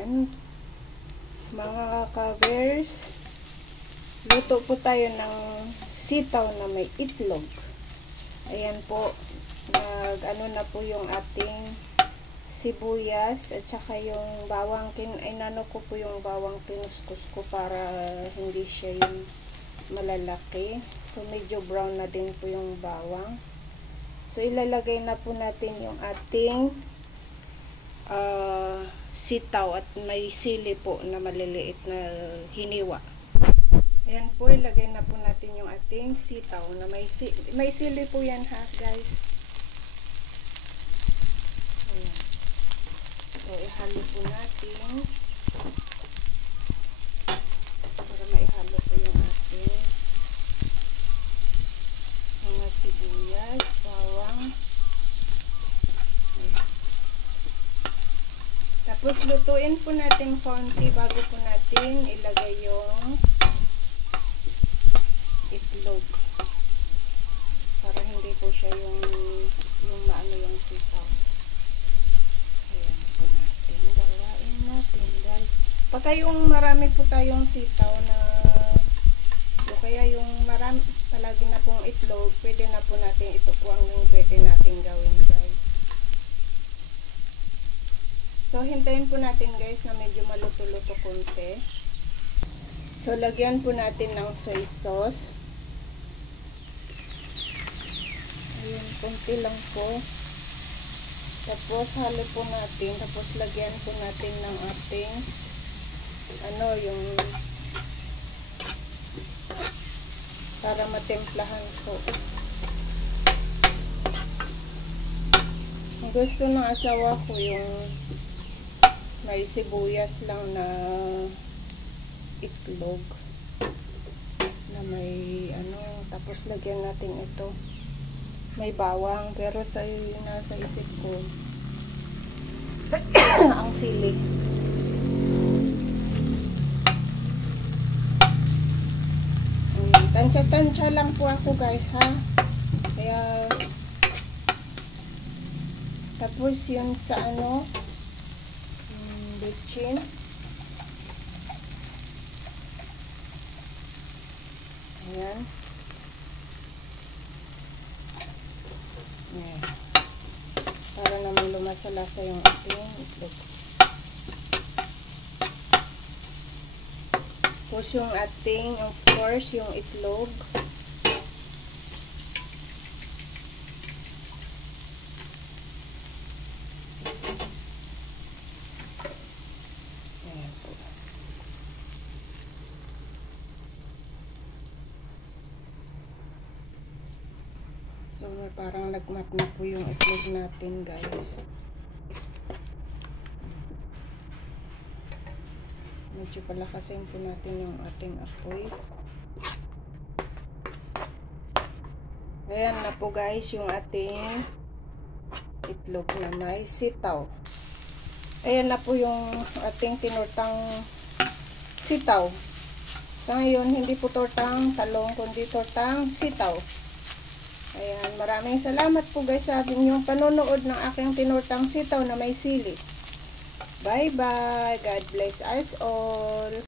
Ayan, mga ka-bears, luto po tayo ng sitaw na may itlog. Ayan po, ano na po yung ating sibuyas at saka yung bawang. Inano ko po yung bawang, kinuskus ko para hindi siya yung malalaki. So medyo brown na din po yung bawang. So ilalagay na po natin yung ating sitaw at may sili po na maliliit na hiniwa. Ayan po, ilagay na po natin yung ating sitaw na may sili po yan ha guys. Ayan. So ihalo po natin para maihalo po yung ating mga sibuyas, bawang. Ayan. Tapos lutuin po natin konti bago po natin ilagay yung itlog. Para hindi po siya yung maano yung sitaw. Ayan po natin. Gawain natin guys. Pagka yung marami po tayong sitaw na o kaya yung marami palagi na pong itlog, pwede na po natin ito po ang yung pwede natin gawin guys. So, hintayin po natin guys na medyo maluto-luto konti. So, lagyan po natin ng soy sauce. Ayan, konti lang po. Tapos, halo po natin. Tapos, lagyan po natin ng ating yung para matemplahan po. Gusto ng asawa ko yung may sibuyas lang na itlog na may tapos lagyan natin ito may bawang, pero nasa isip ko ang sili. Tansya-tansya lang po ako guys ha, kaya tapos yun sa bitchin. Ayan. Ayan. Para naman lumasalasa yung ating itlog. Tapos yung ating, of course, yung itlog. So, parang nagmat na po yung itlog natin, guys. Medyo palakasin po natin yung ating apoy. Ayan na po, guys, yung ating itlog na may sitaw. Ayan na po yung ating tinurtang sitaw. So, ngayon, hindi po tortang talong, kundi tortang sitaw. Ayan, maraming salamat po guys sa inyong panonood ng aking tinurtang sitaw na may sili. Bye bye. God bless us all.